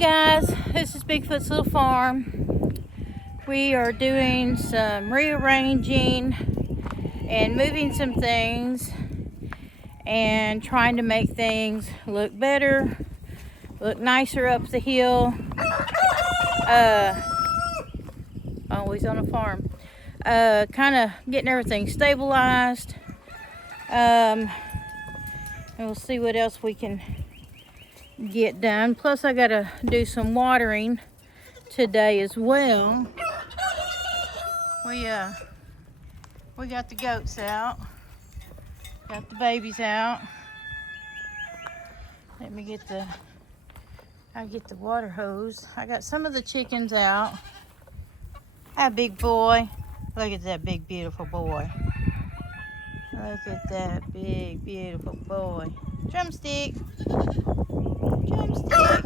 Guys, this is Bigfoot's Little Farm. We are doing some rearranging and moving some things and trying to make things look better, look nicer up the hill. Always on a farm. Kind of getting everything stabilized. And we'll see what else we can get done. Plus I gotta do some watering today as well. We got the goats out, got the babies out. Let me get the water hose. I got some of the chickens out. That big boy, look at that big beautiful boy. Look at that big beautiful boy. Drumstick. Drumstick.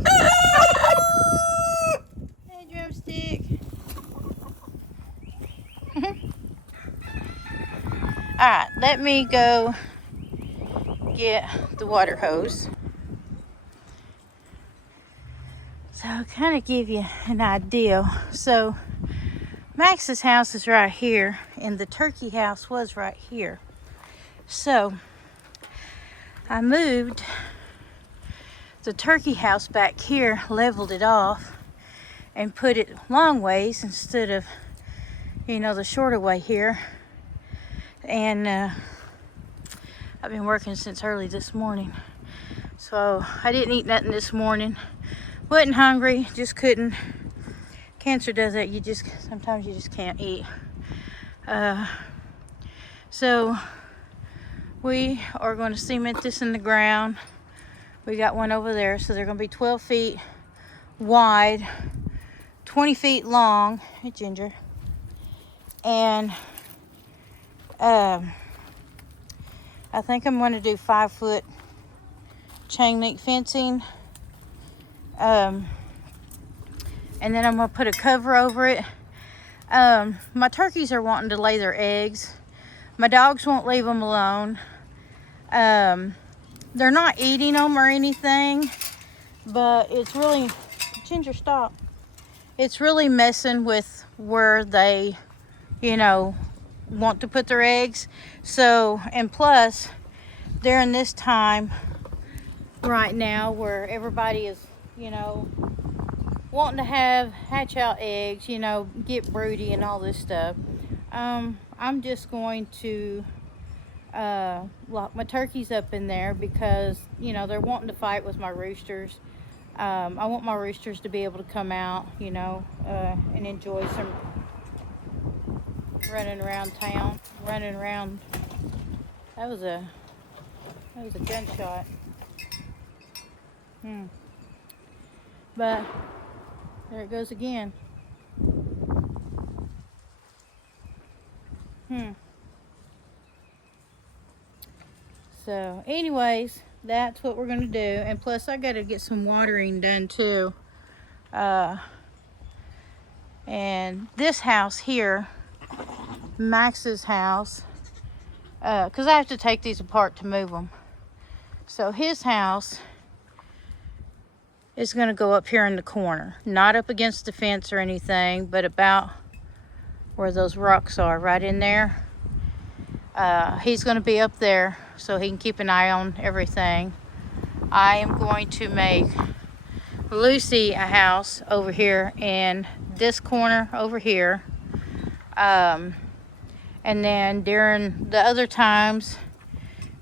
Hey, Drumstick. Alright, let me go get the water hose. So I'll kind of give you an idea. So Max's house is right here and the turkey house was right here. So I moved the turkey house back here, leveled it off, and put it long ways instead of, the shorter way here. And I've been working since early this morning. So I didn't eat nothing this morning. Wasn't hungry, just couldn't. Cancer does that, sometimes you just can't eat. So we are going to cement this in the ground. We got one over there, so they're going to be 12 feet wide, 20 feet long. Hey, Ginger. And I think I'm going to do 5-foot chain link fencing. And then I'm going to put a cover over it. My turkeys are wanting to lay their eggs. My dogs won't leave them alone. They're not eating them or anything, but it's really, Ginger, stop. It's really messing with where they, want to put their eggs. So, and plus, during this time right now where everybody is, wanting to hatch out eggs, get broody and all this stuff, I'm just going to lock my turkeys up in there because they're wanting to fight with my roosters. I want my roosters to be able to come out, and enjoy some running around town, running around. That was a gunshot. But there it goes again. So anyways, that's what we're going to do. And plus I got to get some watering done too. And this house here, Max's house, because I have to take these apart to move them. So his house is going to go up here in the corner. Not up against the fence or anything, but about where those rocks are, right in there. He's going to be up there so he can keep an eye on everything. I am going to make Lucy a house over here in this corner over here. And then during the other times,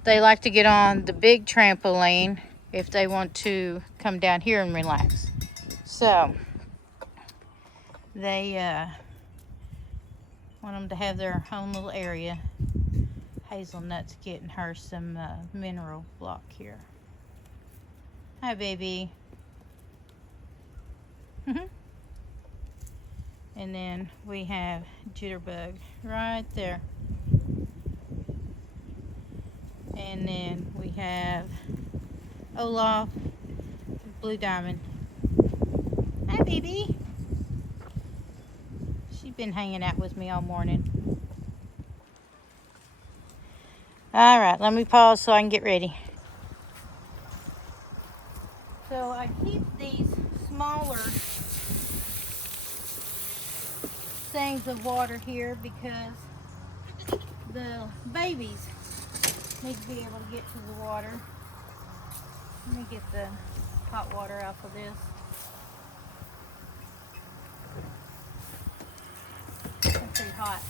they like to get on the big trampoline if they want to come down here and relax. So they want them to have their own little area. Hazelnut's getting her some mineral block here. Hi, baby. And then we have Jitterbug right there. And then we have Olaf, Blue Diamond. Hi, baby. She's been hanging out with me all morning. All right, let me pause so I can get ready. So I keep these smaller things of water here because the babies need to be able to get to the water. Let me get the hot water off of this. It's pretty hot.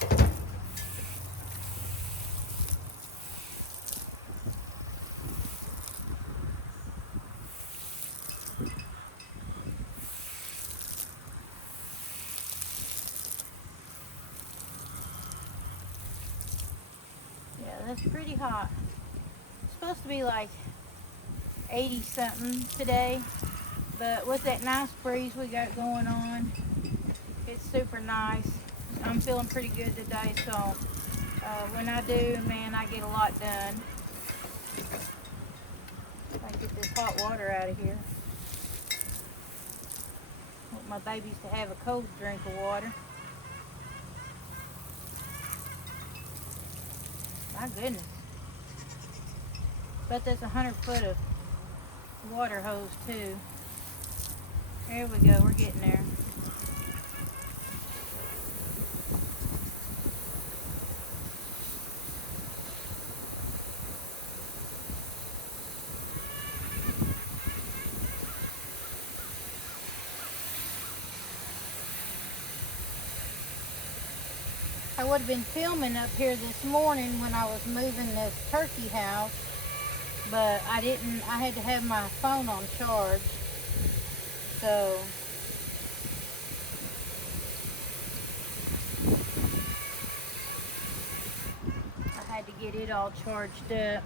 Yeah, that's pretty hot. It's supposed to be like 80 something today, but with that nice breeze we got going on, it's super nice. I'm feeling pretty good today, so when I do, man, I get a lot done. I get this hot water out of here. I want my babies to have a cold drink of water. My goodness. But that's 100 foot of water hose too. There we go, we're getting there. I would have been filming up here this morning when I was moving this turkey house, but I didn't. I had to have my phone on charge, so I had to get it all charged up.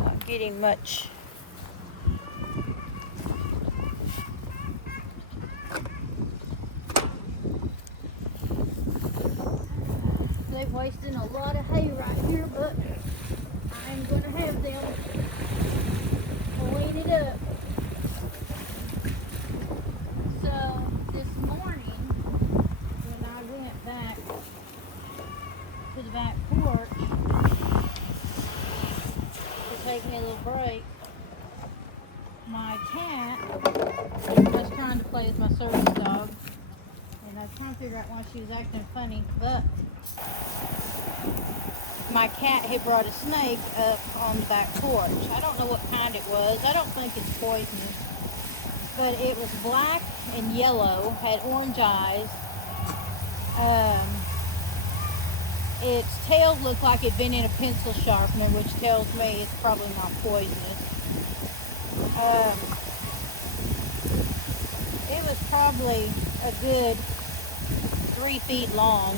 Not getting much. They're wasting a lot of hay right here, but I am going to have them clean it up. So this morning, when I went back to the back porch to take me a little break, my cat was trying to play with my service dog, and I was trying to figure out why she was acting funny, but my cat had brought a snake up on the back porch. I don't know what kind it was. I don't think it's poisonous, but it was black and yellow, had orange eyes. Its tail looked like it'd been in a pencil sharpener, which tells me it's probably not poisonous. It was probably a good 3 feet long.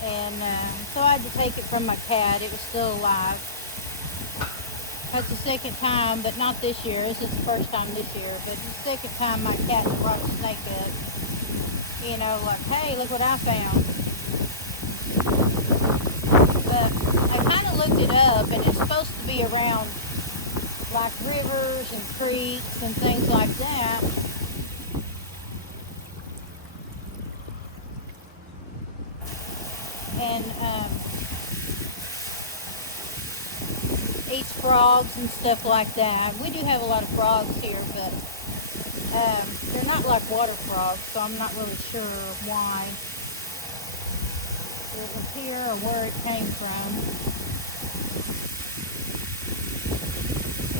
And so I had to take it from my cat. It was still alive. That's the second time, but not this year. This is the first time this year. But the second time my cat brought a snake up. You know, like, hey, look what I found. But I kind of looked it up, and it's supposed to be around like rivers and creeks and things like that. And eats frogs and stuff like that. We do have a lot of frogs here, but they're not like water frogs, so I'm not really sure why it was here or where it came from.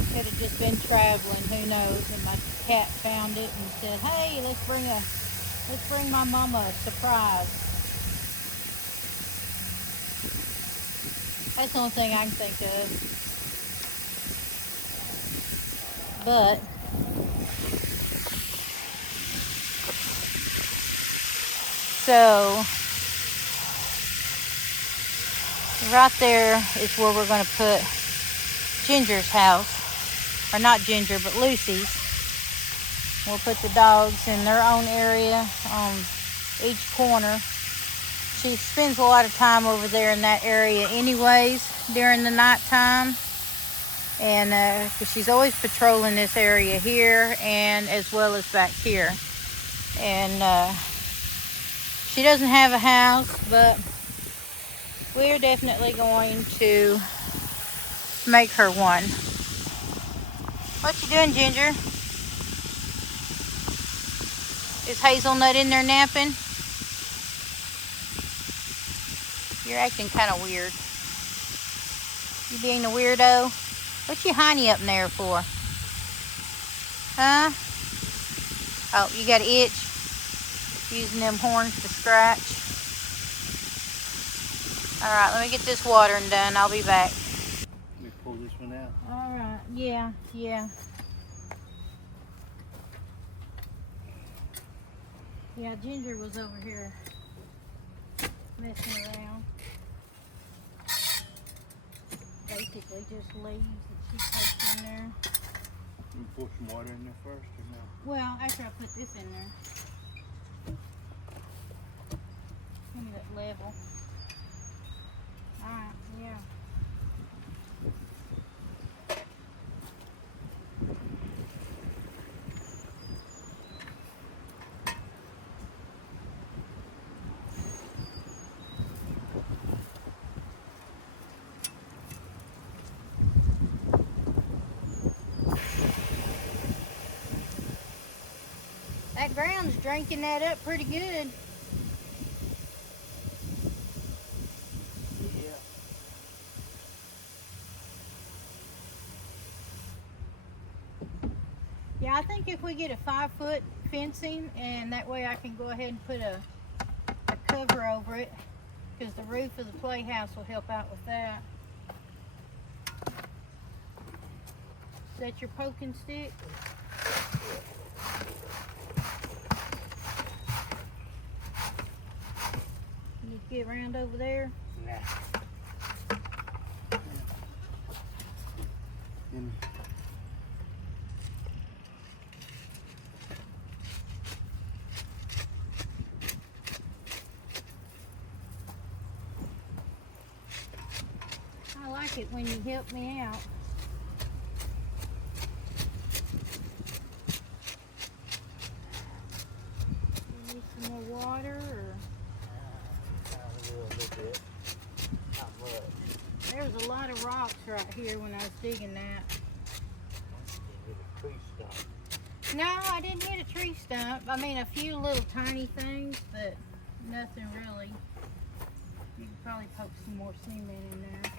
It could have just been traveling, who knows, and my cat found it and said, hey, let's bring my mama a surprise. That's the only thing I can think of. But so right there is where we're going to put Ginger's house. Or not Ginger, but Lucy's. We'll put the dogs in their own area on each corner. She spends a lot of time over there in that area anyways during the nighttime. And cause she's always patrolling this area here and as well as back here. And she doesn't have a house, but we're definitely going to make her one. What you doing, Ginger? Is Hazelnut in there napping? You're acting kind of weird. You being a weirdo? What you hiney up in there for? Huh? Oh, you got an itch? Using them horns to scratch. Alright, let me get this watering done. I'll be back. Let me pull this one out. Alright, yeah. Yeah, Ginger was over here messing around. Basically just leaves that she takes in there. You pour some water in there first or no? Well, after I put this in there. Give me that level. Alright, yeah. That ground's drinking that up pretty good. Yeah. Yeah, I think if we get a 5-foot fencing, and that way I can go ahead and put a cover over it, because the roof of the playhouse will help out with that. Is that your poking stick? Can you get around over there? Nah. And I like it when you help me out. You need some more water, or? a little bit. Not much. There was a lot of rocks right here when I was digging that. Hit a tree stump. No, I didn't hit a tree stump. I mean, a few little tiny things, but nothing really. You could probably poke some more cement in there.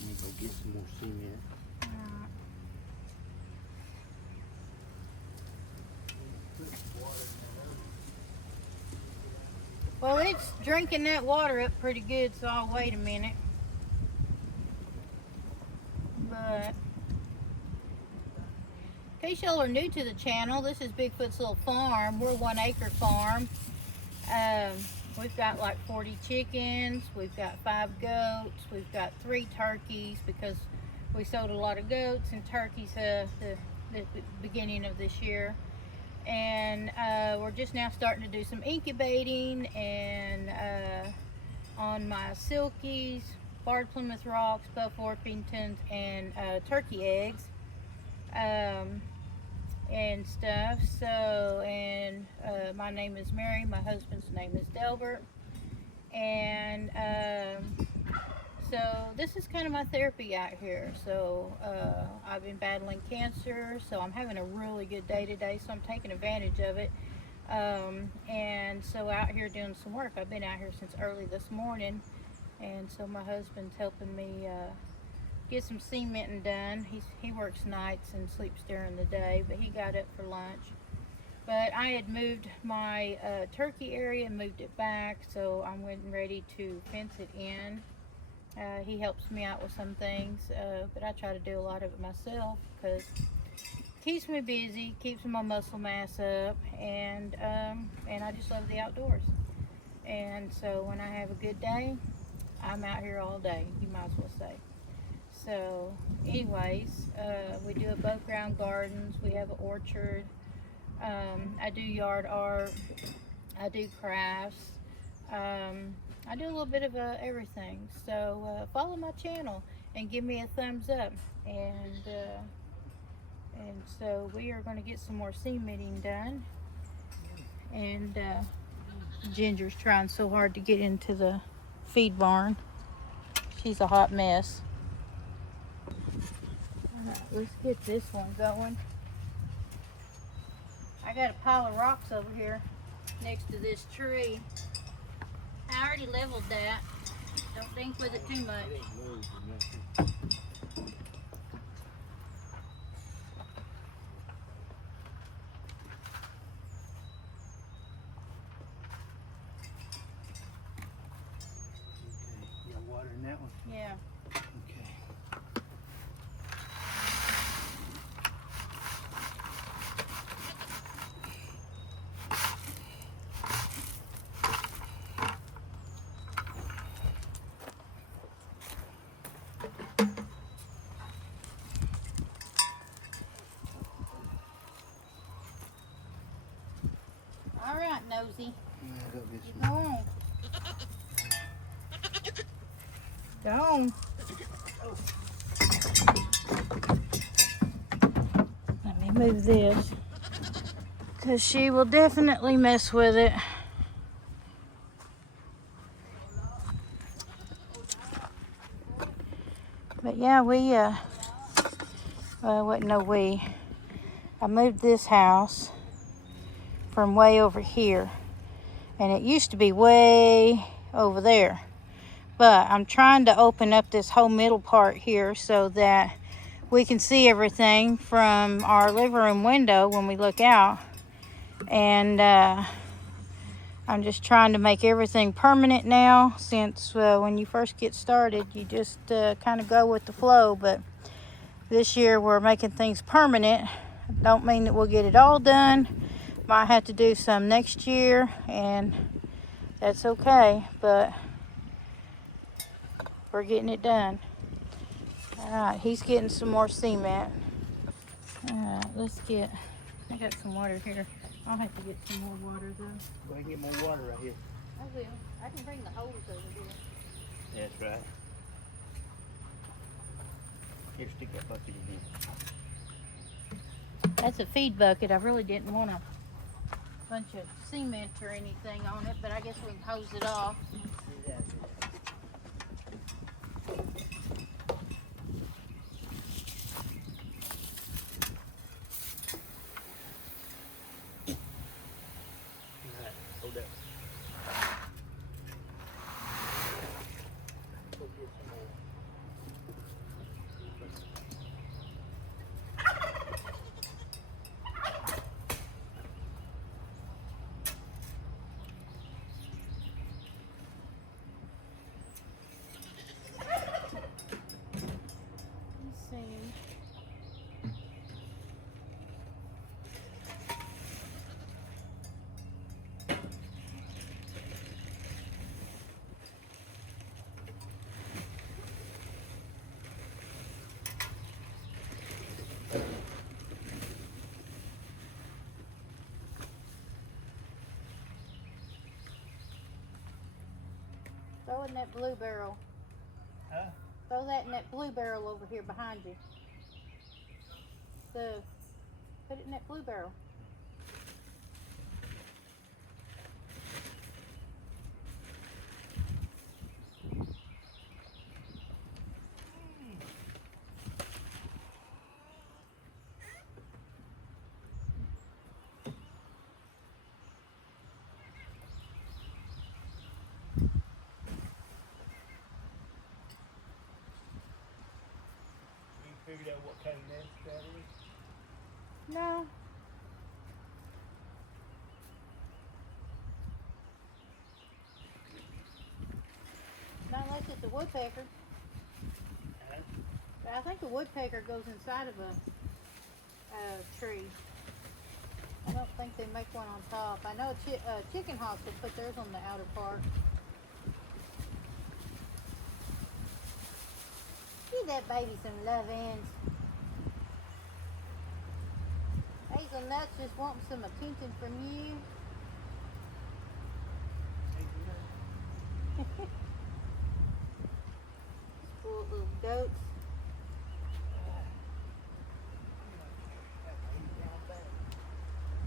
Let me go get some more cement. Alright. Well, it's drinking that water up pretty good, so I'll wait a minute. But in case y'all are new to the channel, this is Bigfoot's little farm. We're a 1-acre farm. We've got like 40 chickens, we've got 5 goats, we've got 3 turkeys because we sold a lot of goats and turkeys the beginning of this year. And we're just now starting to do some incubating and on my silkies, barred Plymouth Rocks, Buff Orpingtons, and turkey eggs. And stuff. So, and my name is Mary, my husband's name is Delbert, and so this is kind of my therapy out here. So I've been battling cancer, so I'm having a really good day today, so I'm taking advantage of it. And so out here doing some work. I've been out here since early this morning, and so my husband's helping me get some cementing done. He works nights and sleeps during the day, but he got up for lunch. But I had moved my turkey area and moved it back, so I'm getting ready to fence it in. He helps me out with some things, but I try to do a lot of it myself because it keeps me busy, keeps my muscle mass up, and I just love the outdoors. And so when I have a good day, I'm out here all day, you might as well say. So anyways, we do above ground gardens, we have an orchard, I do yard art, I do crafts, I do a little bit of everything. So follow my channel and give me a thumbs up, and so we are going to get some more cementing done, and Ginger's trying so hard to get into the feed barn. She's a hot mess. Alright, let's get this one going. I got a pile of rocks over here next to this tree. I already leveled that. Don't dink with it too much. It ain't moved or nothing. Okay, you got water in that one? Yeah. Okay. All right, Nosy. Yeah, I got this Go one. on. Go on. Let me move this, because she will definitely mess with it. But yeah, wasn't no we. I moved this house from way over here, and it used to be way over there. But I'm trying to open up this whole middle part here so that we can see everything from our living room window when we look out. And I'm just trying to make everything permanent now, since when you first get started, you just kind of go with the flow. But this year we're making things permanent. Don't mean that we'll get it all done. Might have to do some next year, and that's okay, but we're getting it done. All right, he's getting some more cement. All right, I got some water here. I'll have to get some more water though. Go ahead and get more water right here. I will. I can bring the hose over here. That's right. Here, stick that bucket in here. That's a feed bucket. I really didn't want a bunch of cement or anything on it, but I guess we can hose it off. Alright, hold up. Go get some more. Let's see. Throw it in that blue barrel. Huh? Throw that in that blue barrel over here behind you. Put it in that blue barrel. You figured out what kind of nest that is? No. Not unless it's a woodpecker. Huh? I think a woodpecker goes inside of a tree. I don't think they make one on top. I know chicken hawks will put theirs on the outer part. Give that baby some love ends. Hazelnuts just wanting some attention from you. Spoiled little goats.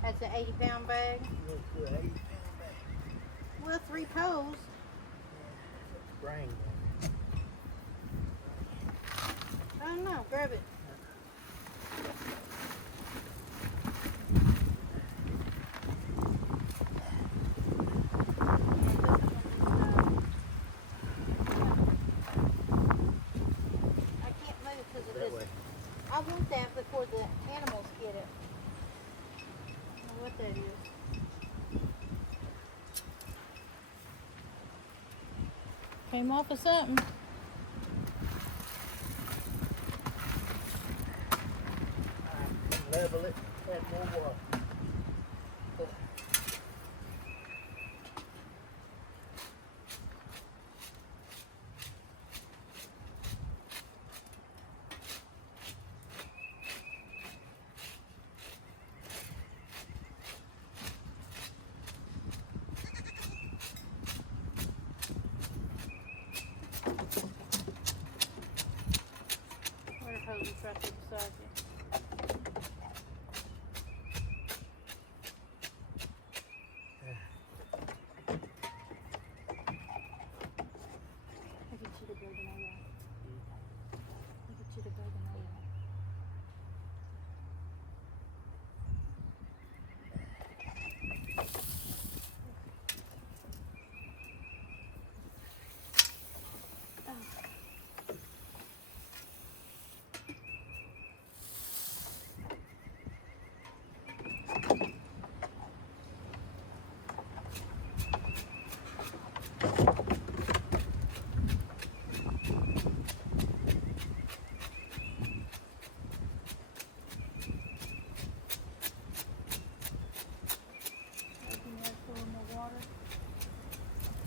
That's an 80-pound bag. Look good, 80-pound bag. Well, 3 poles. Spring. I don't know. Grab it. I can't move it because of That this. way. I want that before the animals get it. I don't know what that is. Came off of something. Level it. Add more water. Water hose is right there beside you. Look at you, the big and all. Look at you, the big and all. Open that full of more water.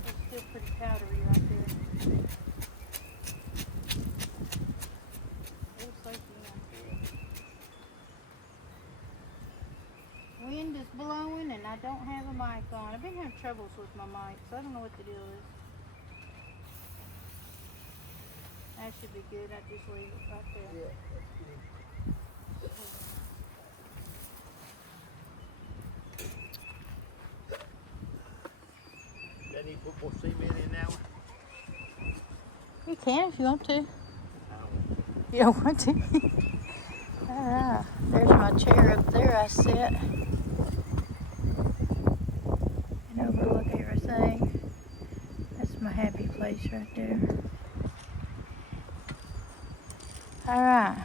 It's still pretty powdery right there. Looks like yeah. Wind is blowing and I don't have a mic on. I've been having troubles with my mic, so I don't know what the deal is. That should be good. I just leave it right there. Yeah, that's good. Do I need to put more cement in that one? You can if you want to. I don't. You don't want to. Alright, there's my chair up there I sit. And overlook everything. That's my happy place right there. Alright.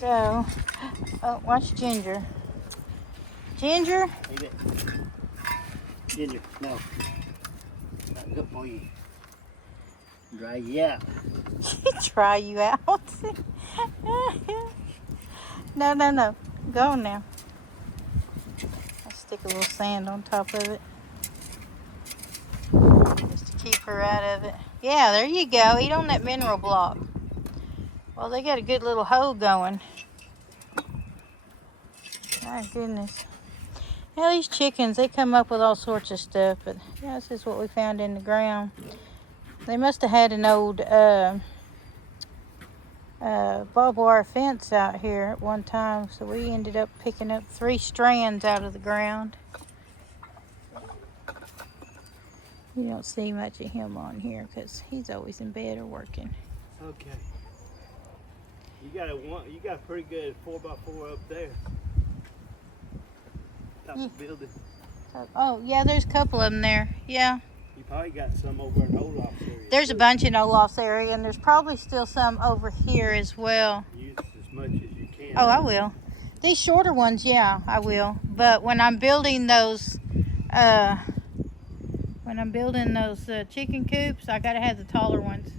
So, oh, watch Ginger. Ginger? Leave it. Ginger, no. Not good for you. Dry you out. Try you out. No, no, no. Go on now. I'll stick a little sand on top of it. Just to keep her out of it. Yeah, there you go. Eat on that mineral block. Well, they got a good little hole going. My goodness. Yeah, these chickens, they come up with all sorts of stuff. But yeah, this is what we found in the ground. They must have had an old barbed wire fence out here at one time, so we ended up picking up 3 strands out of the ground. You don't see much of him on here because he's always in bed or working. Okay. You got a pretty good 4x4 up there. Top of the building. Oh, yeah, there's a couple of them there. Yeah. You probably got some over in Olaf's area. There's a bunch in Olaf's area, and there's probably still some over here as well. Use as much as you can. Oh, I will. These shorter ones, yeah, I will. But when I'm building those, chicken coops, I gotta have the taller ones.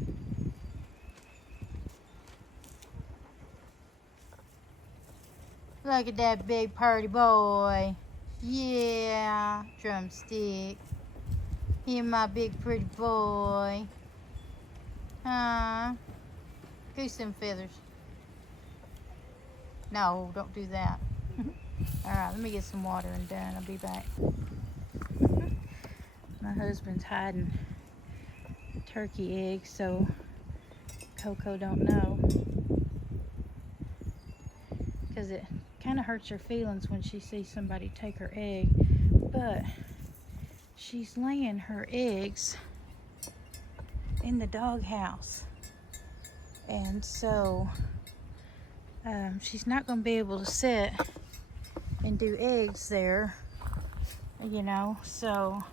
Look at that big party boy. Yeah, drumstick. He's my big pretty boy. Goose and feathers. No, don't do that. Alright, let me get some water and done. I'll be back. My husband's hiding turkey eggs so Coco don't know. Because it kind of hurts her feelings when she sees somebody take her egg. But she's laying her eggs in the doghouse. And so she's not going to be able to sit and do eggs there, you know, so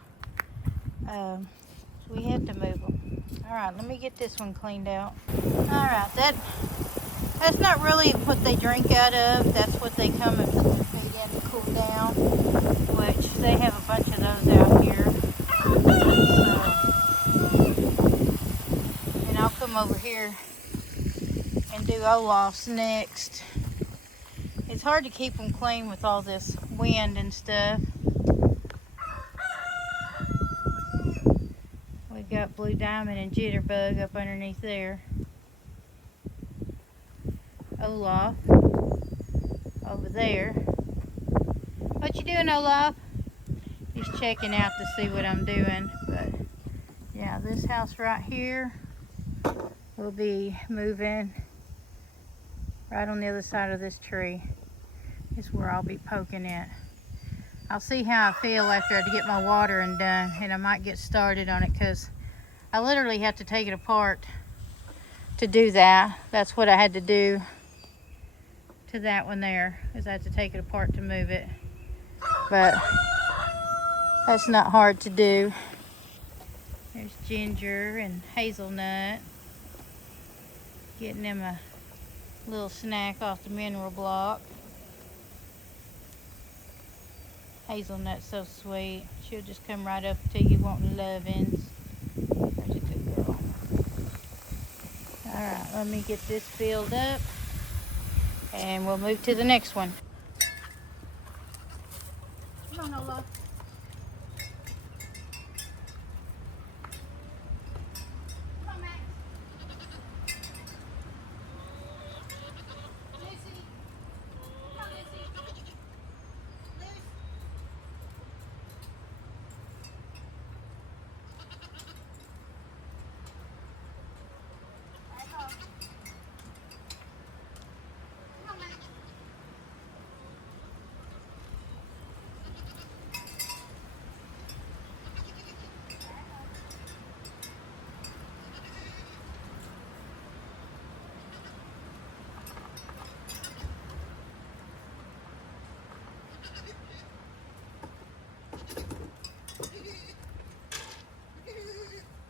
we had to move them. All right, let me get this one cleaned out. All right, that's not really what they drink out of. That's what they come and put their feet in to cool down, which they have a bunch of those out here. So, and I'll come over here and do Olaf's next. It's hard to keep them clean with all this wind and stuff. We got Blue Diamond and Jitterbug up underneath there. Olaf over there. What you doing, Olaf? He's checking out to see what I'm doing. But yeah, this house right here will be moving right on the other side of this tree. Is where I'll be poking it. I'll see how I feel after I get my watering done, and I might get started on it because I literally have to take it apart to do that. That's what I had to do to that one there, is I had to take it apart to move it. But that's not hard to do. There's Ginger and Hazelnut, getting them a little snack off the mineral block. Hazelnut's so sweet. She'll just come right up to you wanting lovins. There's a good girl. Alright, let me get this filled up and we'll move to the next one. Come on, Olaf. Come on, Max. Lucy. Come on, Lucy. Lucy.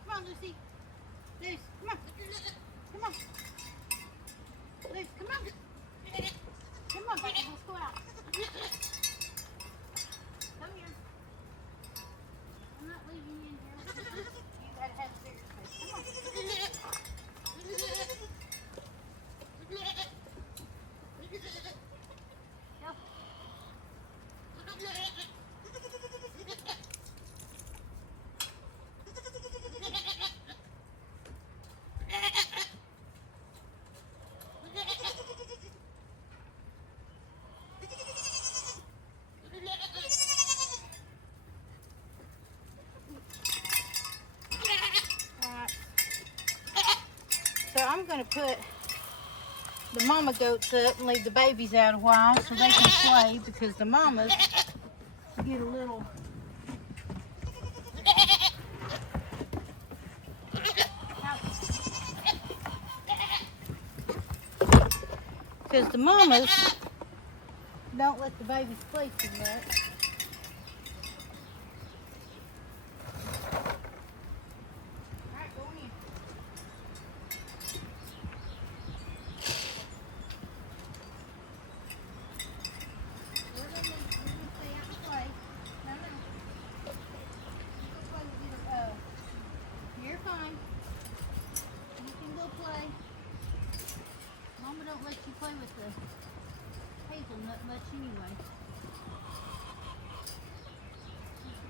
Come on, Lucy. Lucy, come on. Come on. Lucy, come on. Come on, baby, let's go out. Come here. I'm not leaving you in here. You gotta have a bigger space. Come on. Go. So I'm going to put the mama goats up and leave the babies out a while so they can play, because the mamas get a little don't let the babies play too much. Alright, go in. We're gonna stay out and play. No. You go play with your, you're fine. You can go play. Mama don't let you play with the hazelnut much anyway.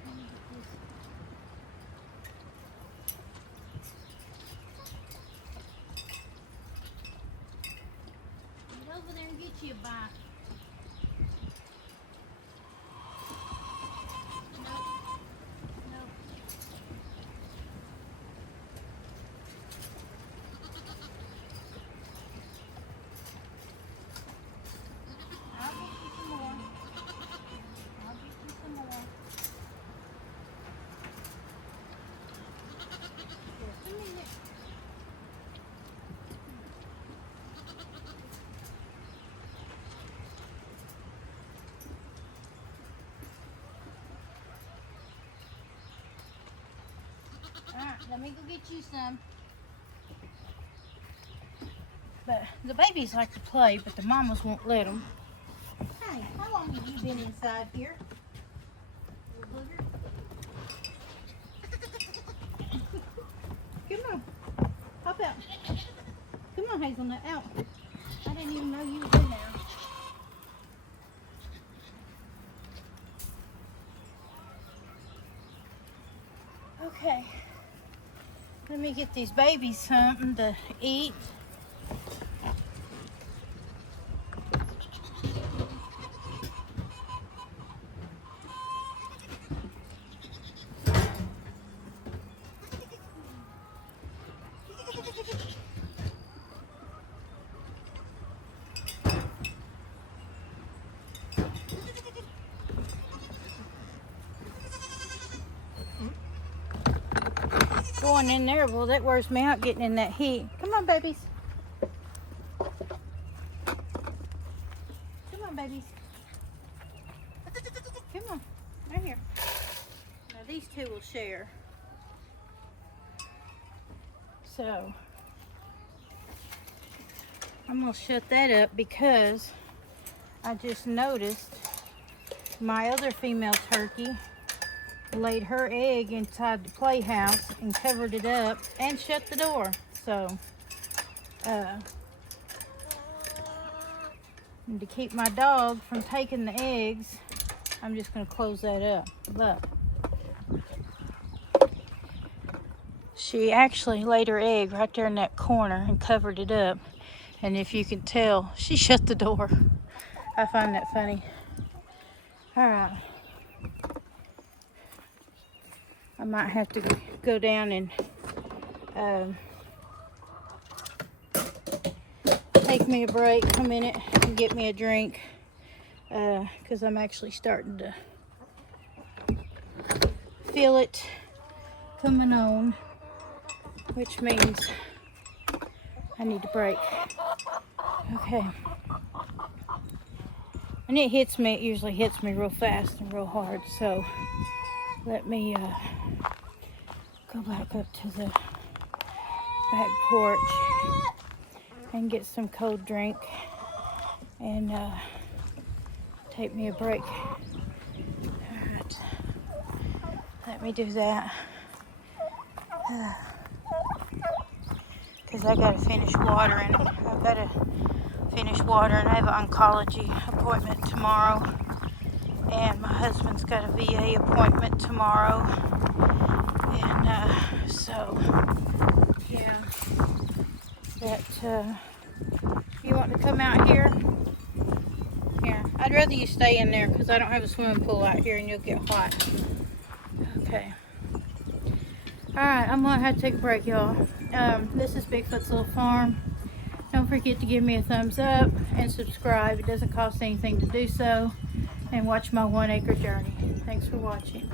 Let me get this. Get over there and get you a bite. Nope. I'll get you some more. I'll get you some more. Alright, let me go get you some. But the babies like to play, but the mamas won't let them. Hey, how long have you been inside here? Little booger? Come on. Hop out. Come on, Hazelnut, out. I didn't even know you were in there. Okay. Let me get these babies something to eat. Going in there, well, that wears me out getting in that heat. Come on, babies. Come on, babies. Come on, right here. Now these two will share. So I'm gonna shut that up because I just noticed my other female turkey laid her egg inside the playhouse and covered it up and shut the door. So, and to keep my dog from taking the eggs, I'm just going to close that up. But she actually laid her egg right there in that corner and covered it up. And if you can tell, she shut the door. I find that funny. All right. I might have to go down and take me a break a minute and get me a drink because I'm actually starting to feel it coming on, which means I need a break. Okay. And it hits me, it usually hits me real fast and real hard, so let me go back up to the back porch and get some cold drink and take me a break. Alright, let me do that because I gotta finish watering. I've gotta finish watering. I have an oncology appointment tomorrow, and my husband's got a VA appointment tomorrow, and so yeah, that you want to come out here? Here, I'd rather you stay in there because I don't have a swimming pool out here and you'll get hot. Okay. Alright, I'm gonna have to take a break, y'all. This is Bigfoot's Little Farm. Don't forget to give me a thumbs up and subscribe. It doesn't cost anything to do so. And watch my 1 acre journey. Thanks for watching.